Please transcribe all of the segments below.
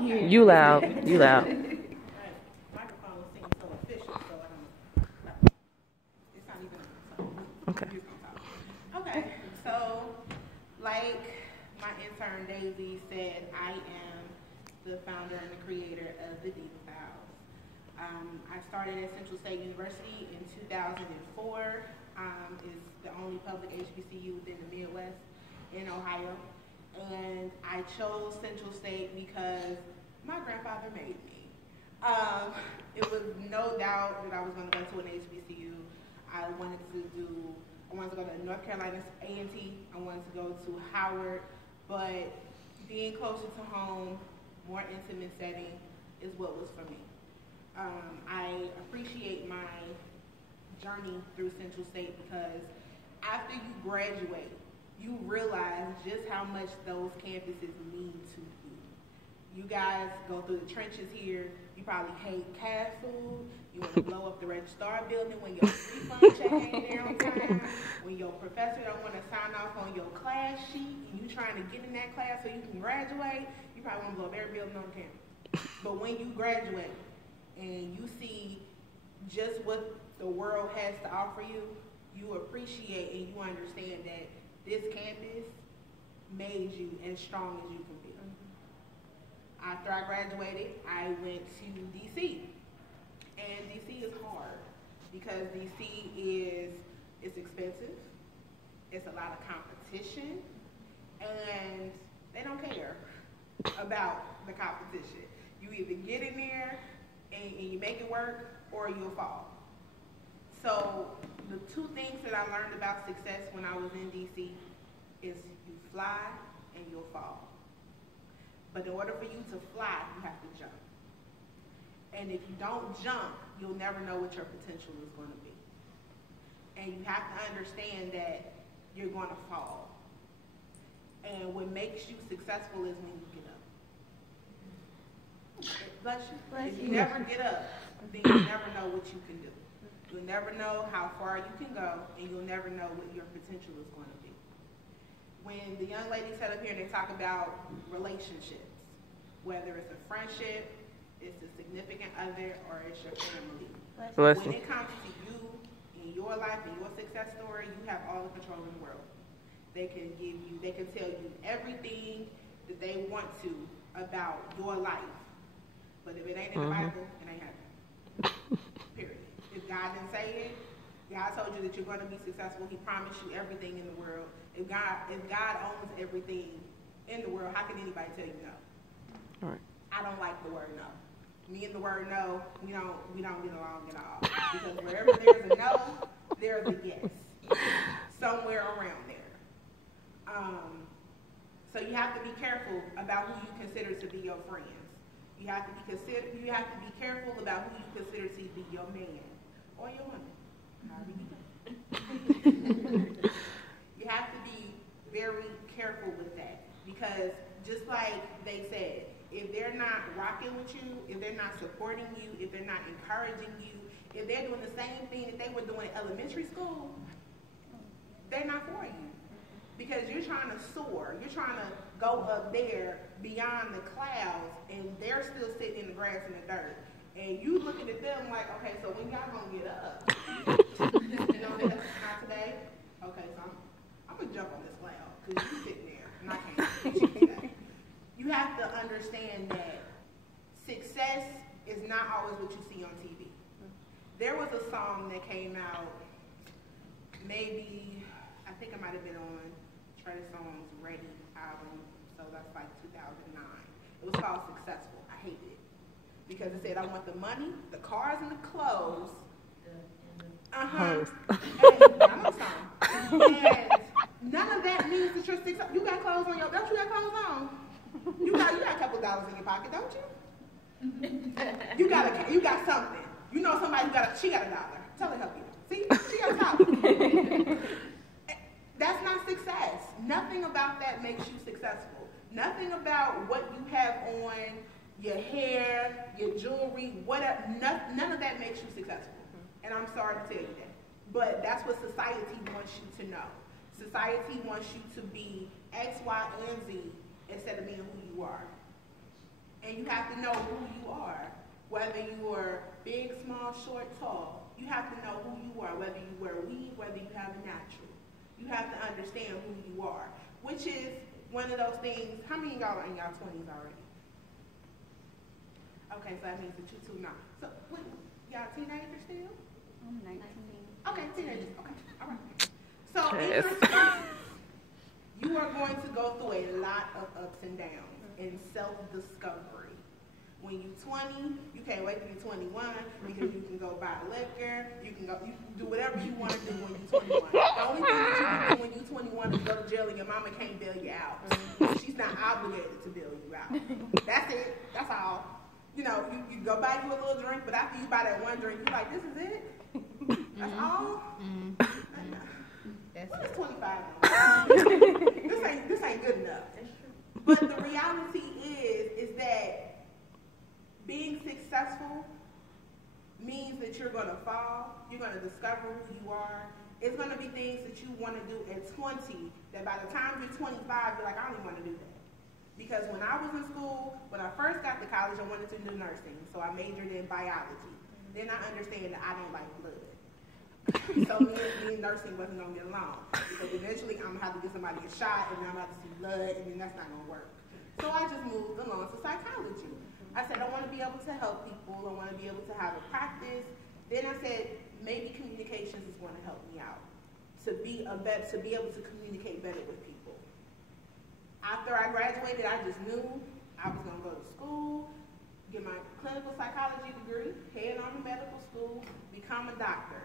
You loud. You loud. Microphone seems so official, so it's not even Okay. Okay, so like my intern Daisy said, I am the founder and the creator of the Diva Files. I started at Central State University in 2004. It's the only public HBCU within the Midwest in Ohio. And I chose Central State because my grandfather made me. It was no doubt that I was going to go to an HBCU. I wanted to go to North Carolina A&T. I wanted to go to Howard, but being closer to home, more intimate setting is what was for me. I appreciate my journey through Central State because after you graduate, you realize just how much those campuses mean to you. You guys go through the trenches here. You probably hate cat food. You want to blow up the Red Star building when your refund check ain't there on time. When your professor don't want to sign off on your class sheet and you trying to get in that class so you can graduate, you probably want to blow up every building on campus. But when you graduate and you see just what the world has to offer you, you appreciate and you understand that this campus made you as strong as you can be. After I graduated, I went to DC. And DC is hard because DC it's expensive, it's a lot of competition, and they don't care about the competition. You either get in there and you make it work or you'll fall. So the two things that I learned about success when I was in DC is you fly and you'll fall. But in order for you to fly, you have to jump. And if you don't jump, you'll never know what your potential is going to be. And you have to understand that you're going to fall. And what makes you successful is when you get up. Bless you. If you never get up, then you'll never know what you can do. You'll never know how far you can go, and you'll never know what your potential is going to be. When the young ladies sit up here and they talk about relationships, whether it's a friendship, it's a significant other, or it's your family. When it comes to you in your life and your success story, you have all the control in the world. They can tell you everything that they want to about your life. But if it ain't in the Bible, it ain't happening. Period. If God didn't say it, God told you that you're going to be successful. He promised you everything in the world. If God owns everything in the world, how can anybody tell you no? All right. I don't like the word no. Me and the word no, we don't get along at all. Because wherever there's a no, there's a yes. Somewhere around there. So you have to be careful about who you consider to be your friends. You have to be careful about who you consider to be your man or your woman. However you do. You have to be very careful with that because just like they said, if they're not rocking with you, if they're not supporting you, if they're not encouraging you, if they're doing the same thing that they were doing in elementary school, they're not for you. Because you're trying to soar. You're trying to go up there beyond the clouds, and they're still sitting in the grass and the dirt. And you looking at them like, okay, so when y'all gonna get up? Not today? Okay, so I'm gonna jump on this cloud because you're sitting there and I can't reach you today. You have to understand that success is not always what you see on TV. There was a song that came out maybe, I think it might have been on Trey Songz' Ready album, so that's like 2009. It was called Successful. I hated it because it said I want the money, the cars, and the clothes. And none of that means that you're successful. You got clothes on don't you got clothes on? You got a couple dollars in your pocket, don't you? You got something. You know somebody she got $1. Tell her help you. See, she got $1. That's not success. Nothing about that makes you successful. Nothing about what you have on, your hair, your jewelry, whatever. None of that makes you successful. And I'm sorry to tell you that. But that's what society wants you to know. Society wants you to be X, Y, and Z instead of being who you are. And you have to know who you are, whether you are big, small, short, tall. You have to know who you are, whether you wear weave, whether you have a natural. You have to understand who you are, which is one of those things. How many of y'all are in y'all 20s already? Okay, so that means that you two not. So, wait, y'all teenagers still? I'm 19. Okay, teenagers. Okay, all right. So, in your 20s, you are going to go through a lot of ups and downs in self-discovery. When you're 20, you can't wait to be 21 because you can go buy liquor, you can do whatever you want to do when you're 21. The only thing that you can do when you're 21 is go to jail and your mama can't bail you out. She's not obligated to bail you out. That's it. That's all. You know, you go buy you a little drink, but after you buy that one drink, you're like, this is it? That's all? What is 25? This ain't good enough. But the reality is that being successful means that you're going to fall. You're going to discover who you are. It's going to be things that you want to do at 20 that by the time you're 25, you're like, I don't even want to do that. Because when I was in school, when I first got to college, I wanted to do nursing. So I majored in biology. Then I understand that I don't like blood. So me and nursing wasn't going to get along. Because eventually I'm going to have to give somebody a shot, and then I'm about to see blood, and then that's not going to work. So I just moved along to psychology. I said, I want to be able to help people. I want to be able to have a practice. Then I said, maybe communications is going to help me out to be able to communicate better with people. After I graduated, I just knew I was going to go to school, get my clinical psychology degree, head on to medical school, become a doctor.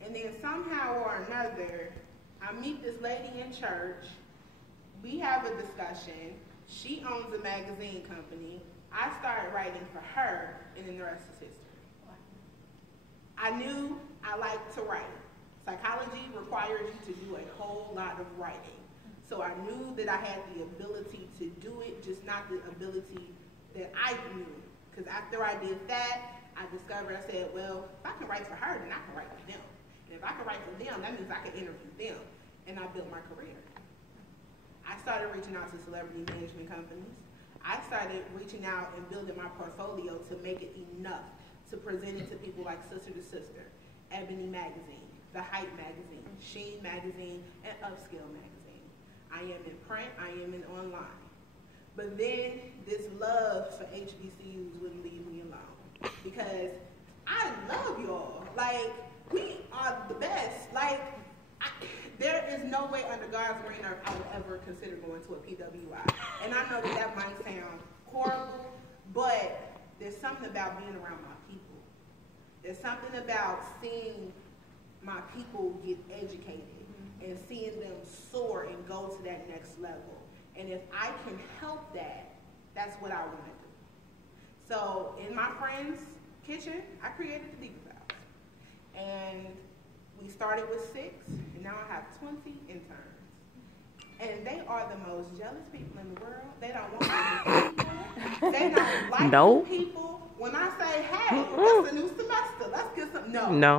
And then somehow or another, I meet this lady in church. We have a discussion. She owns a magazine company. I started writing for her, and then the rest is history. I knew I liked to write. Psychology requires you to do a whole lot of writing. So I knew that I had the ability to do it, just not the ability that I knew. Because after I did that, I discovered, I said, well, if I can write for her, then I can write for them. And if I can write for them, that means I can interview them. And I built my career. I started reaching out to celebrity management companies. I started reaching out and building my portfolio to make it enough to present it to people like Sister to Sister, Ebony Magazine, The Hype Magazine, Sheen Magazine, and Upscale Magazine. I am in print, I am in online. But then this love for HBCUs wouldn't leave me alone because I love y'all. Like, we are the best. Like, there is no way under God's green earth I would ever consider going to a PWI. And I know that might sound horrible, but there's something about being around my people. There's something about seeing my people get educated and seeing them soar and go to that next level. And if I can help that, that's what I want to do. So in my friend's kitchen, I created the Diva House. And we started with 6, and now I have 20 interns. And they are the most jealous people in the world. They don't want to people. They don't like Nope. people. When I say, hey, what's the new semester? Let's get some. No. No.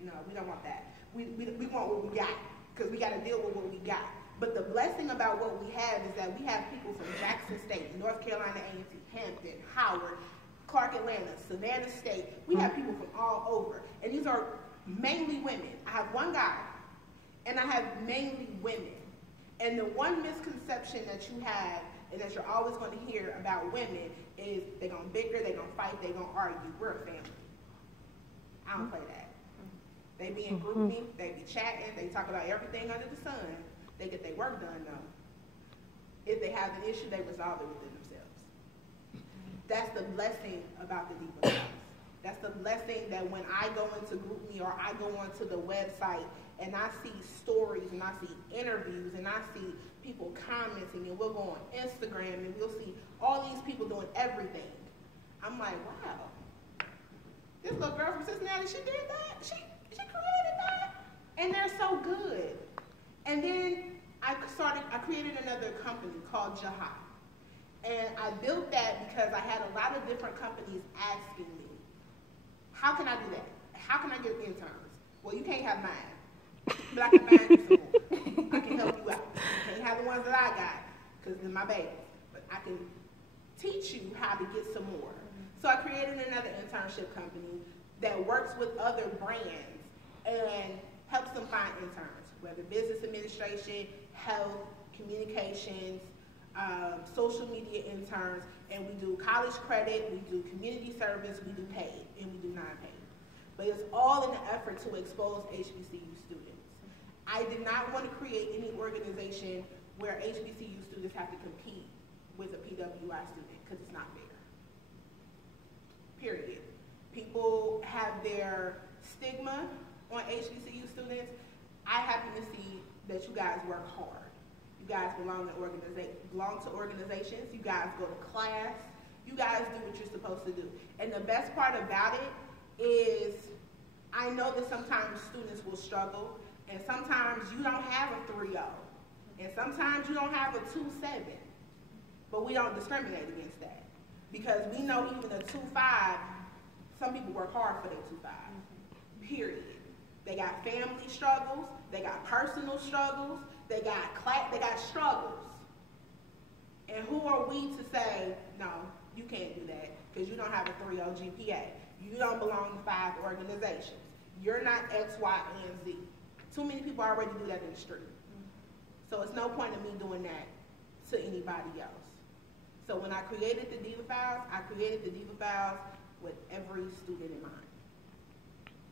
No, we don't want that. We want what we got because we got to deal with what we got. But the blessing about what we have is that we have people from Jackson State, North Carolina A&T, Hampton, Howard, Clark Atlanta, Savannah State. We have people from all over. And these are mainly women. I have one guy, and I have mainly women. And the one misconception that you have and that you're always going to hear about women is they're going to bicker, they're going to fight, they're going to argue. We're a family. I don't play that. They be in group me, they be chatting, they talk about everything under the sun. They get their work done though. If they have an issue, they resolve it within themselves. That's the blessing about the Diva House. That's the blessing that when I go into GroupMe or I go onto the website and I see stories and I see interviews and I see people commenting and we'll go on Instagram and we'll see all these people doing everything. I'm like, wow, this little girl from Cincinnati, she did that? She created that? And they're so good. And then I created another company called Jihad. And I built that because I had a lot of different companies asking me, how can I do that? How can I get interns? Well, you can't have mine, but I can find you some more. I can help you out. You can't have the ones that I got because they're my babies, but I can teach you how to get some more. So I created another internship company that works with other brands and helps them find interns, whether business administration, health, communications, social media interns, and we do college credit, we do community service, we do paid, and we do non-paid. But it's all in the effort to expose HBCU students. I did not want to create any organization where HBCU students have to compete with a PWI student, because it's not fair. Period. People have their stigma on HBCU students. I happen to see that you guys work hard. You guys belong to organizations. You guys go to class. You guys do what you're supposed to do. And the best part about it is I know that sometimes students will struggle, and sometimes you don't have a 3.0, and sometimes you don't have a 2.7, but we don't discriminate against that, because we know even a 2.5, some people work hard for their 2.5, period. They got family struggles, they got personal struggles, they got struggles. And who are we to say, no, you can't do that because you don't have a 3.0 GPA. You don't belong to 5 organizations. You're not X, Y, and Z. Too many people already do that in the street. So it's no point in me doing that to anybody else. So when I created the Diva Files, I created the Diva Files with every student in mind,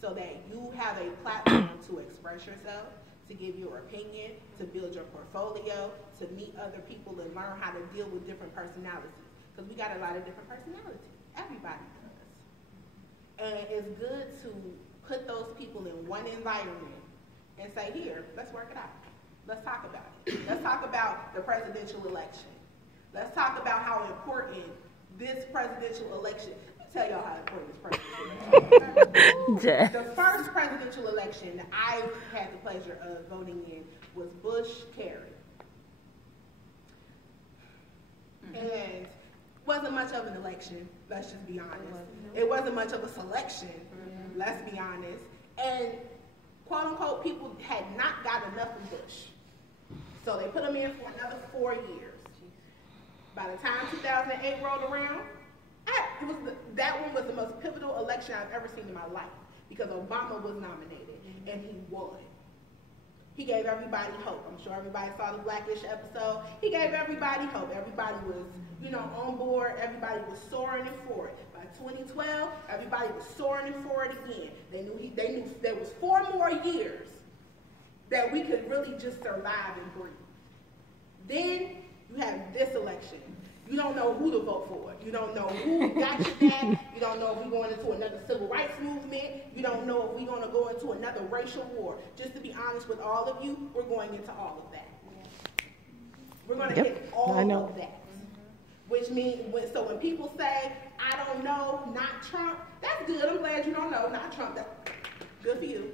so that you have a platform to express yourself, to give your opinion, to build your portfolio, to meet other people and learn how to deal with different personalities. Because we got a lot of different personalities. Everybody does. And it's good to put those people in one environment and say, here, let's work it out. Let's talk about it. Let's talk about the presidential election. Let's talk about how important this presidential election. Let me tell y'all how important this presidential election. The first presidential election that I had the pleasure of voting in was Bush-Kerry. And wasn't much of an election, let's just be honest. It wasn't much of a selection, let's be honest. And quote unquote, people had not got enough of Bush. So they put him in for another 4 years. By the time 2008 rolled around, that one was the most pivotal election I've ever seen in my life, because Obama was nominated and he won. He gave everybody hope. I'm sure everybody saw the Blackish episode. He gave everybody hope. Everybody was, on board. Everybody was soaring and for it. By 2012, everybody was soaring and for it again. They knew there was 4 more years that we could really just survive and breathe. Then you have this election. You don't know who to vote for. You don't know who got you back. You don't know if we're going into another civil rights movement. You don't know if we're going to go into another racial war. Just to be honest with all of you, we're going into all of that. We're going to hit all of that. Which means, so when people say, I don't know, not Trump, that's good. I'm glad you don't know, not Trump. That's good for you.